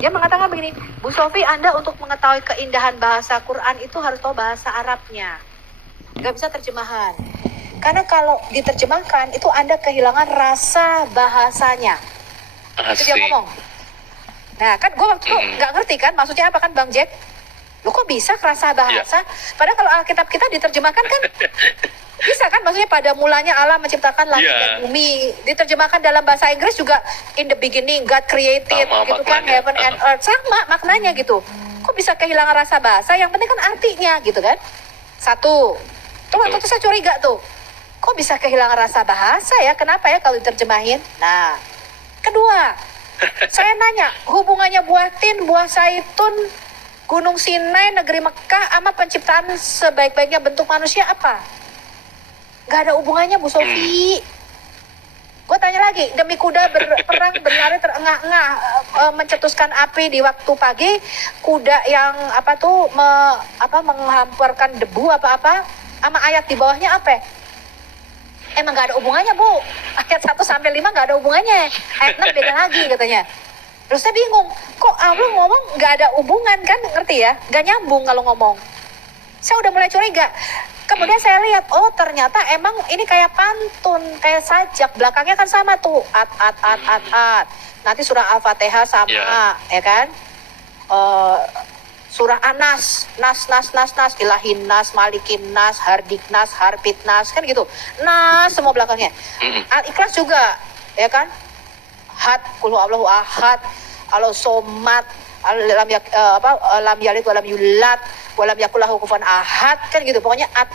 Dia mengatakan begini, Bu Sofi, Anda untuk mengetahui keindahan bahasa Quran itu harus tahu bahasa Arabnya. Gak bisa terjemahan. Karena kalau diterjemahkan, itu Anda kehilangan rasa bahasanya. Itu dia ngomong. Nah, kan gue waktu itu gak ngerti kan, maksudnya apa kan Bang Jack? Lu kok bisa kerasa bahasa? Padahal kalau Alkitab kita diterjemahkan kan bisa kan, maksudnya pada mulanya Allah menciptakan langit dan bumi. Diterjemahkan dalam bahasa Inggris juga in the beginning God created, sama itu kan heaven and earth, sama maknanya gitu. Kok bisa kehilangan rasa bahasa? Yang penting kan artinya gitu kan. Satu. Tuh waktu itu saya curiga tuh. Kok bisa kehilangan rasa bahasa ya? Kenapa ya kalau diterjemahin? Nah, kedua, saya nanya, hubungannya buah tin, buah zaitun, Gunung Sinai, negeri Mekah, sama penciptaan sebaik-baiknya bentuk manusia apa? Gak ada hubungannya, Bu Sofi. Gue tanya lagi, demi kuda berperang berlari terengah-engah mencetuskan api di waktu pagi, kuda yang menghamparkan debu apa-apa, sama ayat di bawahnya apa? Emang gak ada hubungannya, Bu. Ayat 1 sampai 5 gak ada hubungannya. Ayat 6 beda lagi katanya. Terus saya bingung, kok Allah ngomong gak ada hubungan kan, ngerti ya? Gak nyambung kalau ngomong. Saya udah mulai curiga. Kemudian saya lihat, oh ternyata emang ini kayak pantun, kayak sajak. Belakangnya kan sama tuh, at. Nanti surah Al-Fatihah sama, ya kan? Surah An-Nas, nas, ilahin nas, malikin nas, hardik nas, harpit nas, kan gitu. Nas semua belakangnya. Al-Ikhlas juga, ya kan? Had, kulhu Allahu ahad, Allahu somat, lam yalid walam yulad, walam yakul lahu kufuwan ahad, kan gitu. Pokoknya at.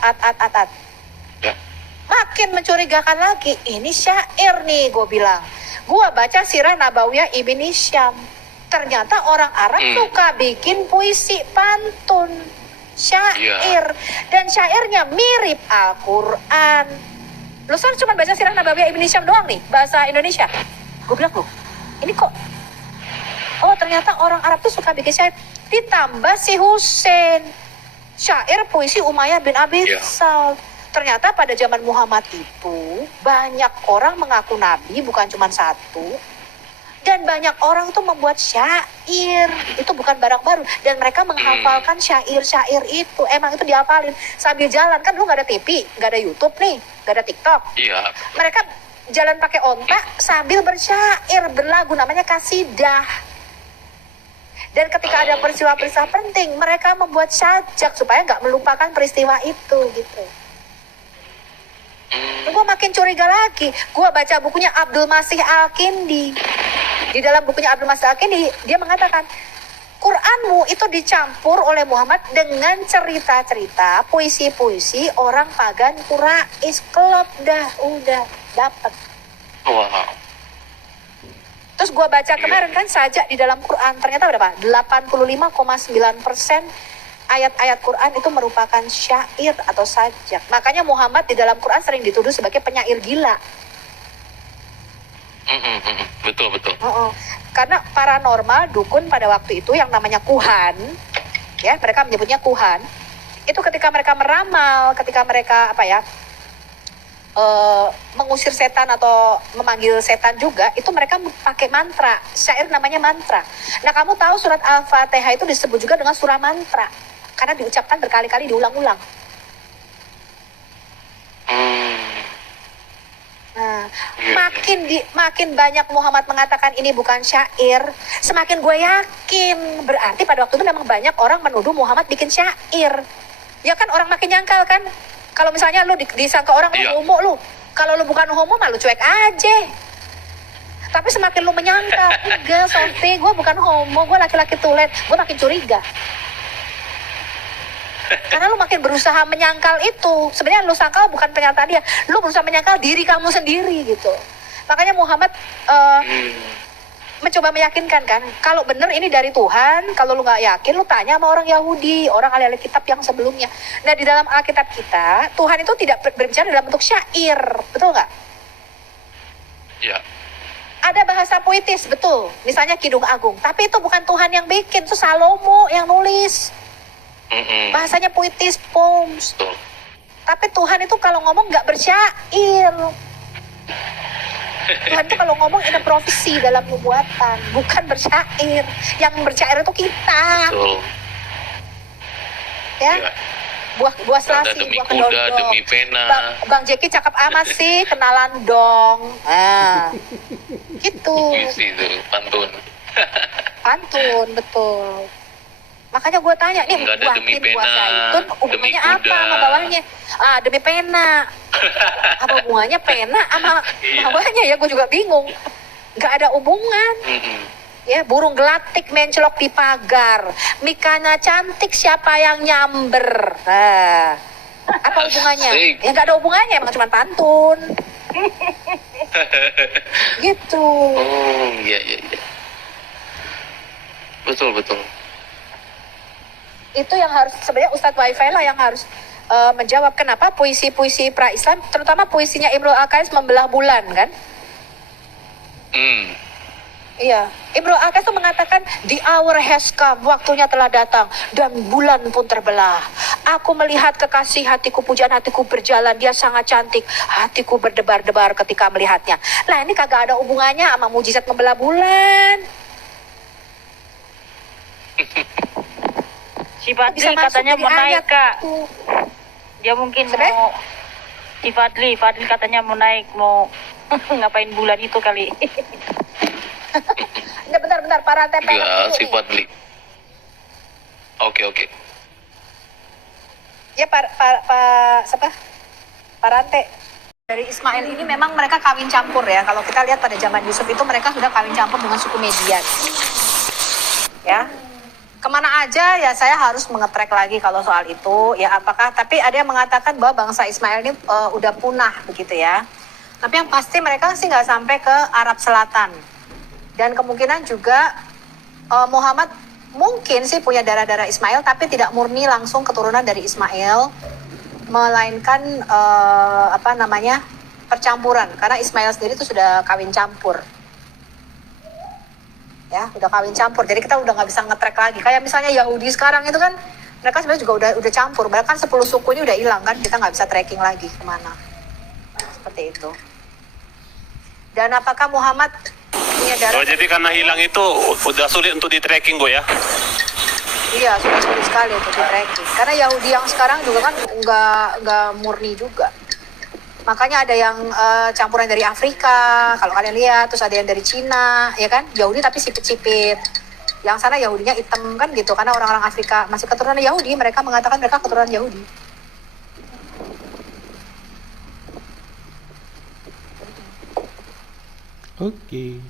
Makin mencurigakan lagi, ini syair nih, gue bilang. Gue baca Sirah Nabawiyah Ibn Hisham. Ternyata orang Arab suka bikin puisi pantun, syair, dan syairnya mirip Al-Quran. Lu kan cuma baca Sirah Nabawiyah Ibn Hisham doang nih, bahasa Indonesia. Gue bilang, loh, ini kok, oh ternyata orang Arab tuh suka bikin syair. Ditambah si Husain, syair puisi Umayyah bin Abi Sal. Ternyata pada zaman Muhammad itu banyak orang mengaku nabi, bukan cuma satu. Dan banyak orang tuh membuat syair, itu bukan barang baru. Dan mereka menghafalkan syair-syair itu, emang itu dihafalin sambil jalan. Kan lu gak ada TV, gak ada YouTube nih, gak ada TikTok. Mereka jalan pakai ontak sambil bersyair, berlagu, namanya kasidah. Dan ketika ada peristiwa-peristiwa penting, mereka membuat sajak supaya gak melupakan peristiwa itu gitu. Gue makin curiga lagi. Gue baca bukunya Abdul Masih Al-Kindi. Di dalam bukunya Abdul Masih Al-Kindi, dia mengatakan, Quranmu itu dicampur oleh Muhammad dengan cerita-cerita, puisi-puisi orang pagan Quraisy. Klop dah, udah dapet. Terus gue baca kemarin kan sajak di dalam Quran, ternyata berapa? 85,9% ayat-ayat Quran itu merupakan syair atau sajak. Makanya Muhammad di dalam Quran sering dituduh sebagai penyair gila. Betul. Karena paranormal, dukun pada waktu itu yang namanya kuhan, ya mereka menyebutnya kuhan, itu ketika mereka meramal, ketika mereka mengusir setan atau memanggil setan juga, itu mereka pakai mantra, syair namanya mantra. Nah kamu tahu surat Al-Fatihah itu disebut juga dengan surah mantra, karena diucapkan berkali-kali, diulang-ulang. Nah, makin banyak Muhammad mengatakan ini bukan syair, semakin gue yakin berarti pada waktu itu memang banyak orang menuduh Muhammad bikin syair. Ya kan, orang makin nyangkal kan. Kalau misalnya lu disangka orang lu homo lu, kalau lu bukan homo malu cuek aja. Tapi semakin lu menyangkal, enggak Sofi, gue bukan homo, gue laki-laki tulen, gue makin curiga. Karena lu makin berusaha menyangkal itu. Sebenarnya lu sangkal bukan pernyataan dia, lu berusaha menyangkal diri kamu sendiri gitu. Makanya Muhammad mencoba meyakinkan kan, kalau bener ini dari Tuhan, kalau lu nggak yakin lu tanya sama orang Yahudi, orang ahli kitab yang sebelumnya. Nah di dalam Alkitab kita, Tuhan itu tidak berbicara dalam bentuk syair, betul nggak? Iya. Ada bahasa puitis, betul. Misalnya Kidung Agung, tapi itu bukan Tuhan yang bikin, itu Salomo yang nulis. Bahasanya puitis, poems. Tapi Tuhan itu kalau ngomong nggak bersyair. Tuhan tuh kalau ngomong ada profesi dalam nubuatan, bukan bersyair. Yang bersyair itu kita. Betul. Ya. Ya. Buah Ada selasi, demi buah kuda, kedondong. demi pena. Bang Jeki cakep amat sih, kenalan dong. Nah, gitu. Puisi itu, pantun. Pantun, betul. Makanya gue tanya, nih Nggak ada buah demi tin, buah pena, zaitun, hubungannya demi apa kuda. sama bawahnya? Ah, demi pena. Apa hubungannya pena sama Iya. bawahnya ya? Gue juga bingung. Nggak ada hubungan. Mm-mm. Ya, burung gelatik mencelok di pagar. Mikanya cantik, siapa yang nyamber? Nah, apa hubungannya? Asik. Ya nggak ada hubungannya, emang cuma pantun. Gitu. Oh, iya. Betul. Itu yang harus sebenarnya Ustadz Wifi lah yang harus menjawab kenapa puisi-puisi pra-Islam, terutama puisinya Imrul Al-Qais membelah bulan kan? Iya, Imrul Al-Qais itu mengatakan the hour has come, waktunya telah datang dan bulan pun terbelah. Aku melihat kekasih hatiku, pujaan hatiku berjalan, dia sangat cantik, hatiku berdebar-debar ketika melihatnya. Lah ini kagak ada hubungannya sama mujizat membelah bulan. Si Fadli Bisa masuk katanya jadi mau naik, ayat Kak. tuh. Dia mungkin Sebenarnya- mau si Fadli katanya mau naik, mau ngapain bulan itu kali. Ini bentar, Pak Rantai pengen Enggak, dulu si nih. Fadli. Oke. Ya siapa? Pak Rante. Dari Ismail ini memang mereka kawin campur ya. Kalau kita lihat pada zaman Yusuf itu mereka sudah kawin campur dengan suku Median. Ya. Kemana aja ya saya harus mengetrek lagi kalau soal itu. Ya apakah, tapi ada yang mengatakan bahwa bangsa Ismail ini udah punah begitu ya. Tapi yang pasti mereka sih nggak sampai ke Arab Selatan. Dan kemungkinan juga Muhammad mungkin sih punya darah-darah Ismail, tapi tidak murni langsung keturunan dari Ismail, melainkan percampuran. Karena Ismail sendiri itu sudah kawin campur. Ya, udah kawin campur. Jadi kita udah nggak bisa ngetrek lagi. Kayak misalnya Yahudi sekarang itu kan mereka sebenarnya juga udah campur. Bahkan 10 suku ini udah hilang kan, kita nggak bisa tracking lagi kemana. Seperti itu. Dan apakah Muhammad punya darah? Oh, jadi karena hilang itu udah sulit untuk di tracking, Go ya? Iya, sulit sekali untuk di tracking. Karena Yahudi yang sekarang juga kan nggak murni juga. Makanya ada yang campuran dari Afrika, kalau kalian lihat, terus ada yang dari Cina, ya kan? Yahudi tapi sipit-sipit. Yang sana Yahudinya hitam kan gitu, karena orang-orang Afrika masih keturunan Yahudi, mereka mengatakan mereka keturunan Yahudi. Oke.